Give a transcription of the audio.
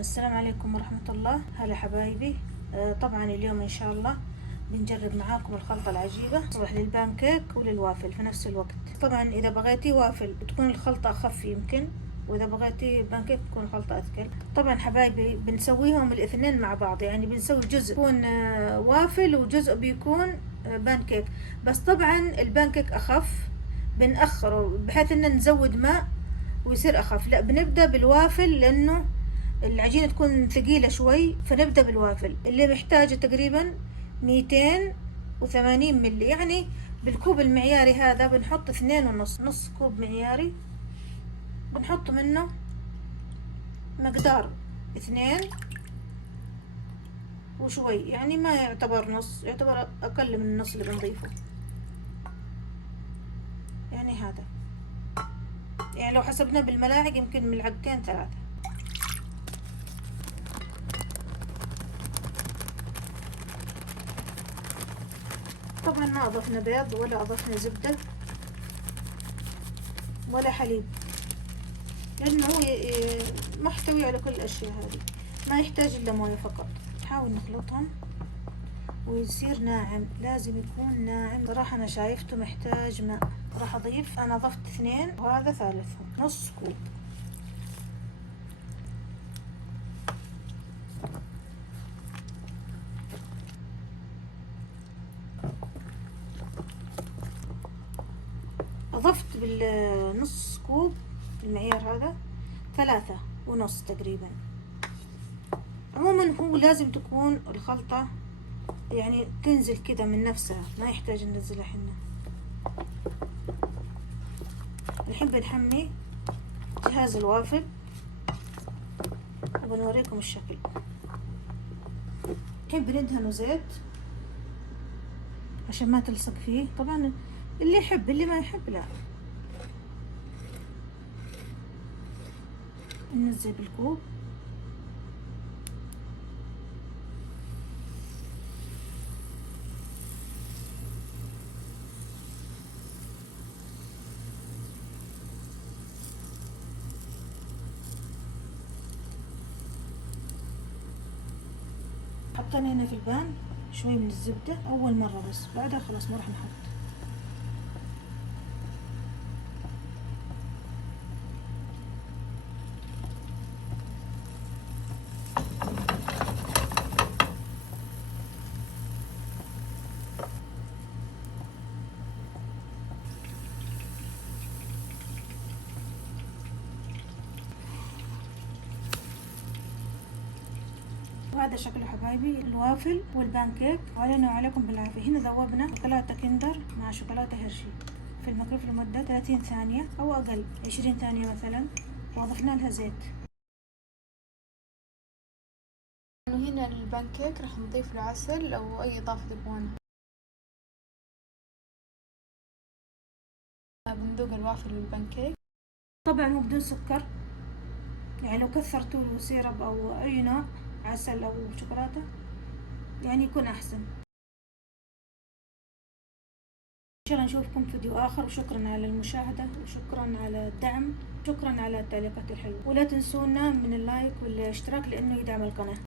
السلام عليكم ورحمة الله. هلا حبايبي. طبعا اليوم ان شاء الله بنجرب معاكم الخلطة العجيبة، تصلح للبانكيك وللوافل في نفس الوقت. طبعا اذا بغيتي وافل بتكون الخلطة اخف يمكن، واذا بغيتي بانكيك بتكون الخلطة اثقل. طبعا حبايبي بنسويهم الاثنين مع بعض، يعني بنسوي جزء يكون وافل وجزء بيكون بانكيك، بس طبعا البانكيك اخف بنأخره بحيث ان نزود ماء ويصير اخف. لا، بنبدأ بالوافل لانه العجينة تكون ثقيلة شوي، فنبدأ بالوافل اللي محتاجة تقريبا 280 ملي، يعني بالكوب المعياري هذا بنحط 2.5، نص كوب معياري بنحط منه مقدار 2 وشوي، يعني ما يعتبر نص، يعتبر أقل من النص اللي بنضيفه. يعني هذا، يعني لو حسبنا بالملاعق يمكن ملعقتين 3. طبعا ما أضفنا بيض ولا أضفنا زبدة ولا حليب، لأنه هو محتوي على كل الأشياء هذه، ما يحتاج إلا موية فقط. نحاول نخلطهم ويصير ناعم، لازم يكون ناعم. صراحة أنا شايفته محتاج ماء. راح أضيف، أنا ضفت 2 وهذا ثالثهم، نص كوب. أضفت بالنص كوب المعيار هذا 3.5 تقريبا. عموما هو لازم تكون الخلطة يعني تنزل كده من نفسها، ما يحتاج ننزلها حنا. الحين بنحمي جهاز الوافل وبنوريكم الشكل. الحين بندهنه زيت عشان ما تلصق فيه. طبعا اللي يحب، اللي ما يحب لا. ننزل بالكوب. حطينا هنا في البان شوي من الزبدة أول مرة بس، بعدها خلاص ما راح نحط. وهذا شكله حبايبي الوافل والبانكيك، وعلينا وعليكم بالعافية. هنا ذوبنا شوكولاتة كندر مع شوكولاتة هيرشي في الميكرويف لمدة 30 ثانية أو أقل، 20 ثانية مثلا، وأضفنا لها زيت. هنا البانكيك راح نضيف له عسل أو أي إضافة تبغونها. بندوق الوافل والبانكيك. طبعا هو بدون سكر، يعني لو كثرتوا له سيرب أو أي نوع عسل أو شوكولاتة يعني يكون أحسن. إن شاء الله نشوفكم في فيديو آخر، وشكرا على المشاهدة وشكرا على الدعم، شكرا على التعليقات الحلوة، ولا تنسونا من اللايك والاشتراك لأنه يدعم القناة.